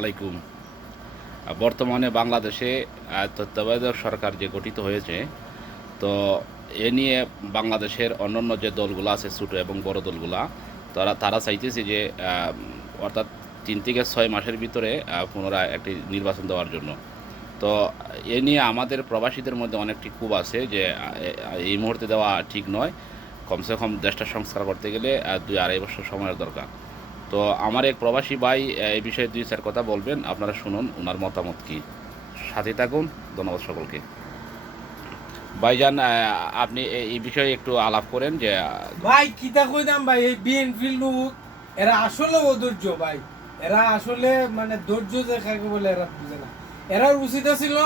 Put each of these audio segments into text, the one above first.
আলাইকুম। বর্তমানে বাংলাদেশে তত্ত্বাবধায়ক সরকার যে গঠিত হয়েছে, তো এ নিয়ে বাংলাদেশের অন্যান্য যে দলগুলো আছে, ছোটো এবং বড় দলগুলা, তারা চাইতেছে যে অর্থাৎ 3 থেকে 6 মাসের ভিতরে পুনরায় একটি নির্বাচন দেওয়ার জন্য। তো এ নিয়ে আমাদের প্রবাসীদের মধ্যে অনেকটি ক্ষোভ আছে যে এই মুহূর্তে দেওয়া ঠিক নয়। কমসে কম দেশটা সংস্কার করতে গেলে 2-2.5 বছর সময়ের দরকার। তো আমার এক প্রবাসী ভাই এই বিষয়ে 2-4 কথা বলবেন, আপনারা শুনুন ওনার মতামত কী। সাথে থাকুন। ধন্যবাদ সকলকে। ভাইজান, আপনি এই বিষয়ে একটু আলাপ করেন যে ভাই কিতা কইতাম ভাই, এই বিএনপি লোক এরা আসলে অধৈর্য ভাই। এরা আসলে মানে ধৈর্য যে কাকে বলে এরা বুঝে না। এরা উচিত ছিল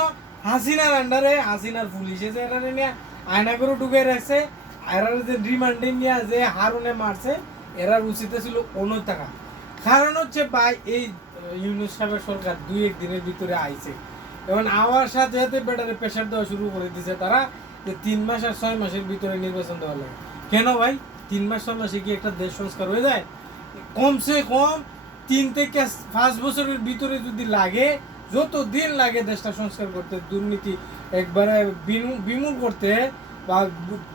হাসিনার আন্ডারে, হাসিনার পুলিশে যে এরা নিয়ে আয়না করে ঢুকে রাখছে, এরা যে রিমান্ডে নিয়ে যে হারুনে মারছে, এরা উচিত ছিল অন্য টাকা। কারণ হচ্ছে ভাই এই ইউনূস সাহেবের সরকার 2-1 দিনের ভিতরে আইছে, এবং আমার সাথে সাথে বেটারে প্রেশার দেওয়া শুরু করে দিছে তারা যে 3 মাস আর 6 মাসের ভিতরে নির্বাচন দেওয়া লাগে। কেন ভাই 3 মাস 6 মাসে কি একটা দেশ সংস্কার হয়ে যায়? কমসে কম 3 থেকে 5 বছরের ভিতরে যদি লাগে, যত দিন লাগে দেশটা সংস্কার করতে, দুর্নীতি একবারে বিমূল করতে বা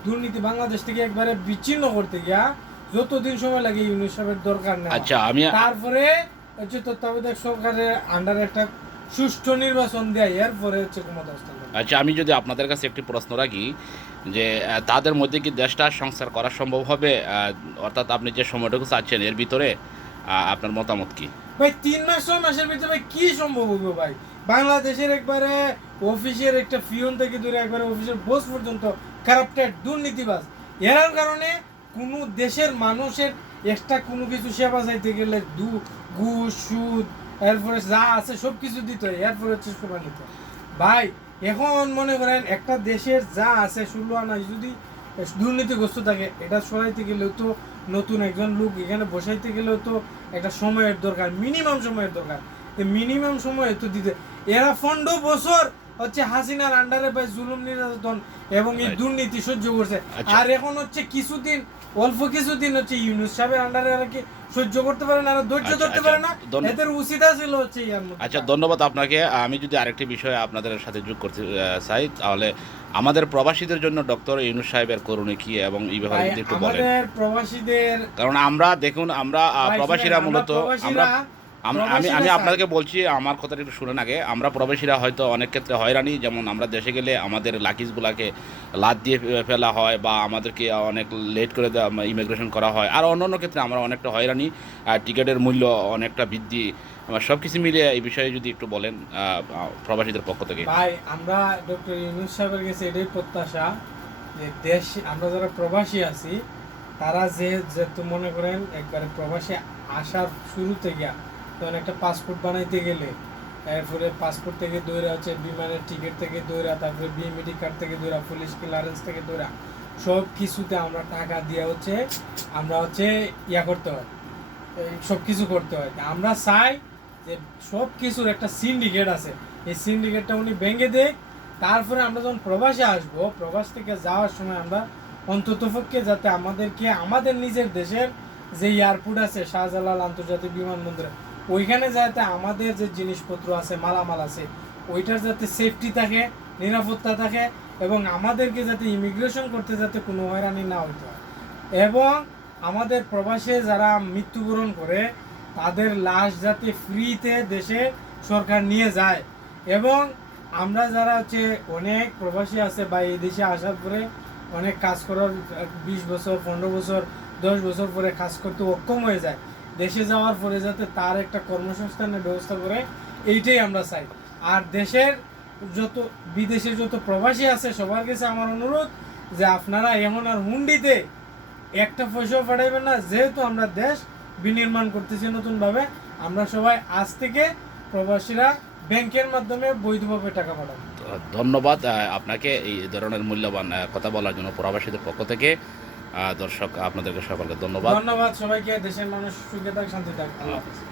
দুর্নীতি বাংলাদেশ থেকে একবারে বিচ্ছিন্ন করতে গিয়া যত দিন সময় লাগে ইউনূস সাহেবের দরকার নেই। আচ্ছা, তারপরে হচ্ছে তত্ত্বাবধায়ক সরকারের আন্ডারে একটা সুষ্ঠু নির্বাচন দেয়, এরপরে হচ্ছে ক্ষমতা হস্তান্তর। আচ্ছা, আমি যদি আপনাদের কাছে একটি প্রশ্ন রাখি যে তাদের মধ্যে কি দেশটা সংস্কার করা সম্ভব হবে? অর্থাৎ আপনি যে সময়টুকু চাচ্ছেন এর ভিতরে আপনার মতামত কি? ভাই 3 মাস 6 মাসের ভিতরে কি সম্ভব হবে ভাই? বাংলাদেশের একবারে অফিসের একটা পিয়ন থেকে ধরে একবারে অফিসের বস পর্যন্ত কারাপ্টেড দুর্নীতিবাজ। এর কারণে কোনো দেশের মানুষের এক্সট্রা কোনো কিছু সেবা চাইতে গেলে ঘুষ সুদ এরপরে যা আছে সব কিছু দিতে হয়, এরপরে হচ্ছে সেবা নিতে হয়। ভাই এখন মনে করেন একটা দেশের যা আছে 16 আনা যদি দুর্নীতিগ্রস্ত থাকে, এটা সরাইতে গেলেও তো নতুন একজন লোক এখানে বসাইতে গেলেও তো একটা সময়ের দরকার, মিনিমাম সময়ের দরকার। মিনিমাম সময় তো দিতে এরা 15 বছর হচ্ছে হাসিনার আন্ডারে ভাই জুলুম নির্যাতন এবং এই দুর্নীতি সহ্য করছে। আর এখন হচ্ছে কিছুদিন অল্প কিছুদিন হচ্ছে ইউনূস সাহেবের আন্ডারে এরা কি সহ্য করতে পারে না, ধৈর্য ধরতে পারে না? এদের উচিত ছিল হচ্ছে ইয়ার মধ্যে। আচ্ছা, ধন্যবাদ আপনাকে। আমি যদি আরেকটি বিষয় আপনাদের সাথে যোগ করতে চাই, তাহলে আমাদের প্রবাসীদের জন্য ডক্টর ইউনূস সাহেবের করণীয় কি এবং এই ব্যাপারে যদি একটু বলেন। আমাদের প্রবাসীদের, কারণ আমরা দেখুন, আমরা প্রবাসীরা মূলত আমি আপনাদেরকে বলছি, আমার কথাটা একটু শুনেন আগে। আমরা প্রবাসীরা হয়তো অনেক ক্ষেত্রে হয়রানি, যেমন আমরা দেশে গেলে আমাদের লাগেজগুলোকে লাদ দিয়ে ফেলা হয় বা আমাদেরকে অনেক লেট করে ইমিগ্রেশন করা হয়, আর অন্য ক্ষেত্রে আমরা অনেকটা হয়রানি, টিকিটের মূল্য অনেকটা বৃদ্ধি, সব কিছু মিলিয়ে এই বিষয়ে যদি একটু বলেন প্রবাসীদের পক্ষ থেকে। ভাই আমরা ডক্টর ইউনূস সাহেবের কাছে এটাই প্রত্যাশা যে দেশ, আমরা যারা প্রবাসী আছি তারা যেহেতু মনে করেন একবারে প্রবাসী আসার শুরু থেকে তখন একটা পাসপোর্ট বানাইতে গেলে, এরপরে পাসপোর্ট থেকে দৌড়া হচ্ছে বিমানের টিকিট থেকে দৌড়া, তারপরে বিএমইডি কার্ড থেকে দৌড়া, পুলিশ ক্লিয়ারেন্স থেকে দৌড়া, সব কিছুতে আমরা টাকা দিয়ে হচ্ছে আমরা হচ্ছে ইয়া করতে হয়, সব কিছু করতে হয়। আমরা চাই যে সব কিছুর একটা সিন্ডিকেট আছে, এই সিন্ডিকেটটা উনি ভেঙে দেয়। তারপরে আমরা যখন প্রবাসে আসবো, প্রবাস থেকে যাওয়ার সময় আমরা অন্ততপক্ষে যাতে আমাদেরকে আমাদের নিজের দেশের যে এয়ারপোর্ট আছে শাহজালাল আন্তর্জাতিক বিমানবন্দরে, ওইখানে যাতে আমাদের যে জিনিসপত্র আছে, মালামাল আছে, ওইটার যাতে সেফটি থাকে, নিরাপত্তা থাকে, এবং আমাদেরকে যাতে ইমিগ্রেশন করতে যাতে কোনো হয়রানি না হইতে হয়, এবং আমাদের প্রবাসে যারা মৃত্যুবরণ করে তাদের লাশ যাতে ফ্রিতে দেশে সরকার নিয়ে যায়। এবং আমরা যারা হচ্ছে অনেক প্রবাসী আছে বা এই দেশে আসার পরে অনেক কাজ করার 20 বছর 15 বছর 10 বছর পরে কাজ করতে অক্ষম হয়ে যায়, দেশে যাওয়ার পরে যাতে তার একটা কর্মসংস্থানের ব্যবস্থা করে, এইটাই আমরা চাই। আর দেশের যত বিদেশের যত প্রবাসী আছে সবার কাছে আমার অনুরোধ যে আপনারা এমন আর হুন্ডিতে একটা পয়সাও পাঠাইবেন না, যেহেতু আমরা দেশ বিনির্মাণ করতেছি নতুনভাবে। আমরা সবাই আজ থেকে প্রবাসীরা ব্যাংকের মাধ্যমে বৈধভাবে টাকা পাঠাবো। ধন্যবাদ আপনাকে এই ধরনের মূল্যবান কথা বলার জন্য প্রবাসীদের পক্ষ থেকে। দর্শক আপনাদেরকে সকলকে ধন্যবাদ সবাইকে। দেশের মানুষ সুখে থাক, শান্তি থাক। আল্লাহ হাফেজ।